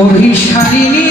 অভিসারিণী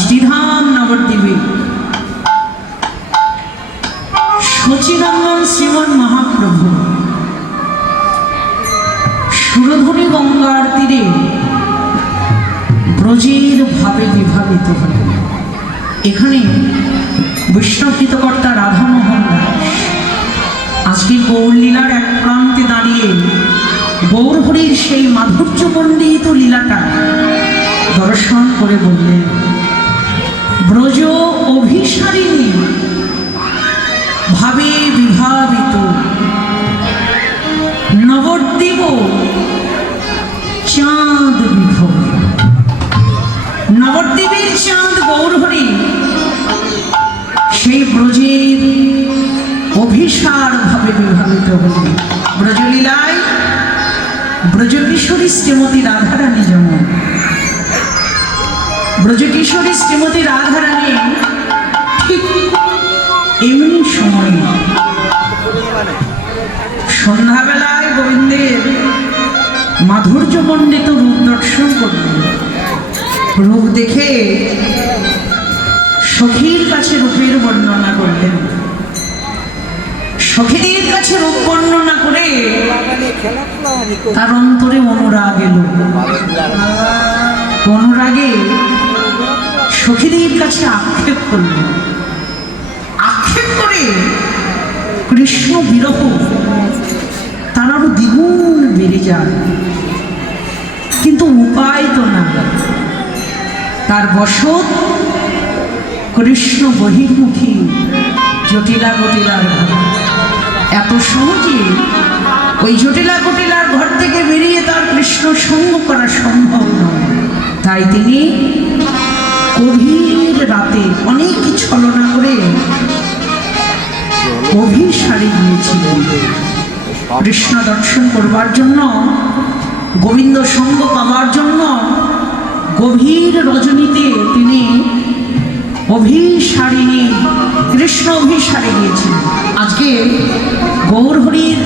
শ্রীধাম নবদ্বীপে সচিনন্দন শ্রীমন মহাপ্রভু সুরধুনী গঙ্গার তীরে ব্রজের ভাবে বিভাবিত হলেন। এখানে বৈষ্ণবকৃতকর্তা রাধামোহন দাস আজকের গৌরলীলার এক প্রান্তে দাঁড়িয়ে গৌরহরির সেই মাধুর্যমণ্ডিত লীলাটা দর্শন করে বললেন, ব্রজ অভিসারিণী ভাবে বিভাবিত নবদ্বীপ চাঁদ বিভোর। নবদ্বীপের চাঁদ গৌরহরি সেই ব্রজের অভিসার ভাবে বিভাবিত হলেন। ব্রজলীলায় ব্রজকিশোরী শ্রীমতী রাধারানী যেমন, ব্রজকিশোরী শ্রীমতী রাধারানী ঠিক এমনি সময় সন্ধ্যাবেলায় গোবিন্দের মাধুর্যমণ্ডিত রূপ দর্শন করলেন। রূপ দেখে সখীর কাছে রূপের বর্ণনা করলেন। সখীদের কাছে রূপ বর্ণনা করে তার অন্তরে অনুরাগ এলো। অনুরাগে সখীদের কাছে আক্ষেপ করলেন। আক্ষেপ করে কৃষ্ণ বিরহ তার আরো দ্বিগুণ বেড়ে যায়, কিন্তু উপায় তো না। তার বশত কৃষ্ণ বহির্মুখী জটিলা গটিলার ঘর। এত সহজে ওই জটিলা গটিলার ঘর থেকে বেরিয়ে তার কৃষ্ণ সঙ্গ করা সম্ভব নয়। তাই তিনি গভীর রাতে অনেক ছলনা করে অভিসারে গিয়েছিলেন কৃষ্ণ দর্শন করবার জন্য, গোবিন্দ সঙ্গ পাবার জন্য। গভীর রজনীতে তিনি অভিসারিণী কৃষ্ণ অভিসারে গিয়েছিলেন। আজকে গৌরহরির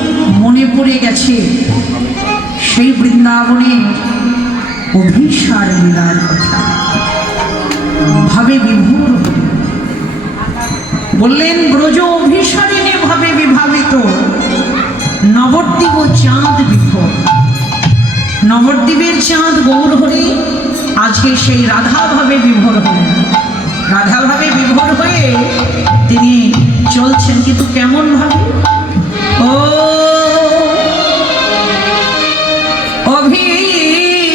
মনে পড়ে গেছে সেই বৃন্দাবনে অভিসার লীলার কথা। ভাবে বিভোর বললেন, ব্রজ অভিসারিণী ভাবে বিভাবিত নবদ্বীপ চাঁদ বিভোর। নবদ্বীপের চাঁদ গৌরহরি আজকে সেই রাধা ভাবে বিভোর হলেন। রাধা ভাবে বিভোর হয়ে তিনি চলছেন, কিন্তু কেমন ভাবে? ও অভিনয়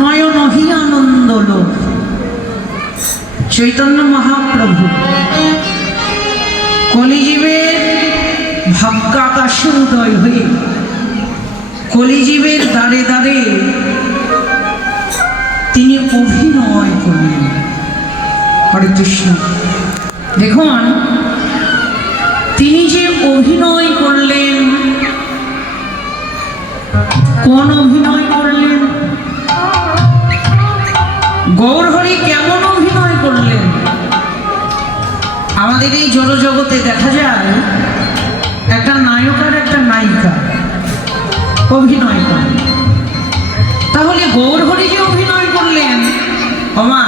নয়নহি আনন্দ লোক। চৈতন্য মহাপ্রভু কলিজীবের ভাগ্যাকাশে উদয় হয়ে কলিজীবের দ্বারে দ্বারে তিনি অভিনয় করলেন। হরে কৃষ্ণ। দেখুন তিনি যে অভিনয় করলেন, কোন অভিনয় করলেন? গৌরহরি কেমন অভিনয় করলেন? আমাদের এই জড়জগতে দেখা যায় একটা নায়ক আর একটা নায়িকা অভিনয় করে। তাহলে গৌরহরি যে অভিনয় করলেন, ওমা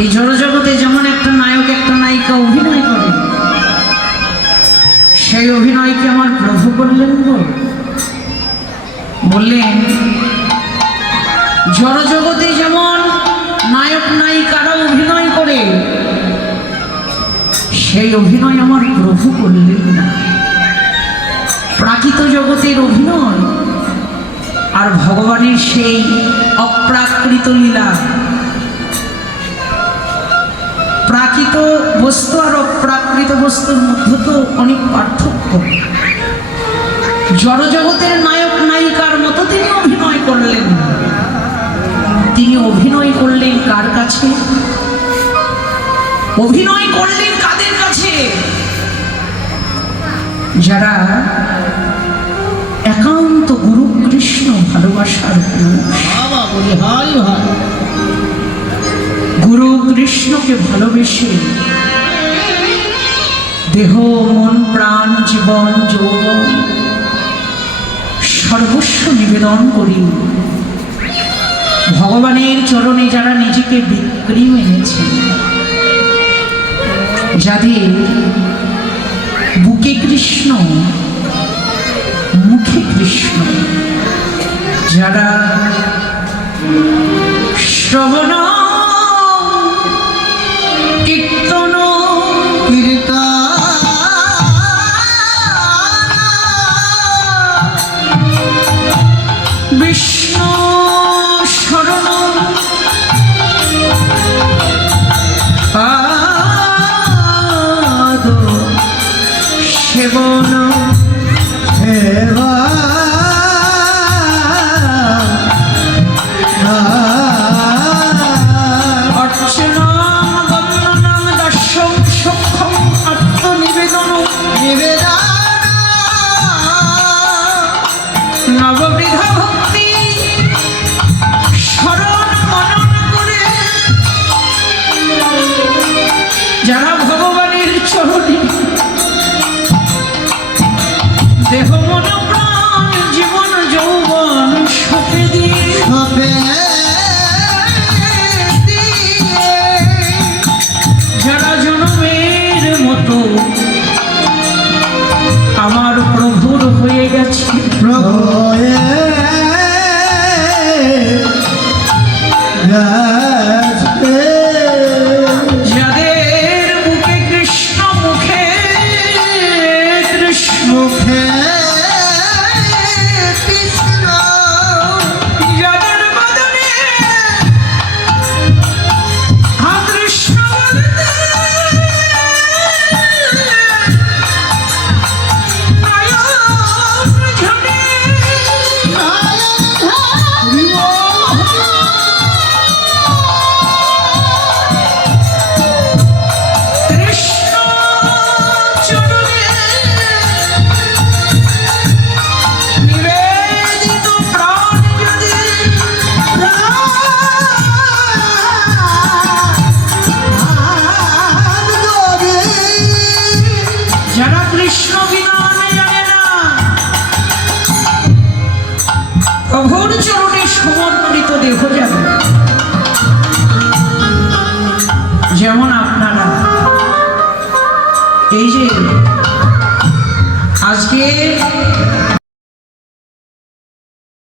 এই জড়জগতে যেমন একটা নায়ক একটা নায়িকা অভিনয় করে, সেই অভিনয়কে আমার প্রভু করলেন গো। বললেন জড়জগতে যেমন নায়ক নায়িকারা অভিনয় করে, সেই অভিনয় আমার প্রভু করলেন না। প্রাকৃত জগতের অভিনয় আর ভগবানের সেই অপ্রাকৃত লীলা, প্রাকৃত বস্তু আর অপ্রাকৃত বস্তুর মধ্যে তো অনেক পার্থক্য। জড়জগতের নায়ক নায়িকার মতো তিনি অভিনয় করলেন। তিনি অভিনয় করলেন কার কাছে? অভিনয় করলেন কাদের কাছে? যারা একান্ত গুরু কৃষ্ণ ভালোবাসার গুরু কৃষ্ণকে ভালোবেসে দেহ মন প্রাণ জীবন যৌবন সর্বস্ব নিবেদন করি ভগবানের চরণে যারা নিজেকে বিক্রি এনেছে, যাদের বুকে কৃষ্ণ মুখে কৃষ্ণ, যারা শ্রবণ কীর্তন বিষ্ণু শরণ পাদ সেবন অর্চনা বন্দনা দর্শন সক্ষম আত্মনিবেদন নববৃধা ভক্তি স্মরণ মনন করে যারা ভগবানের চরণে দেহ মন প্রাণ জীবন যৌবন সপে দিয়ে যারা জনমের মতো আমার প্রভুর হয়ে গেছে, যাদের মুখে কৃষ্ণ মুখে কৃষ্ণ যাদের বদনে কৃষ্ণ যারা কৃষ্ণ বিনাম জানে না, প্রভুর চরণে সমর্পিত দেহ যাবে। যেমন আপনারা এই যে আজকে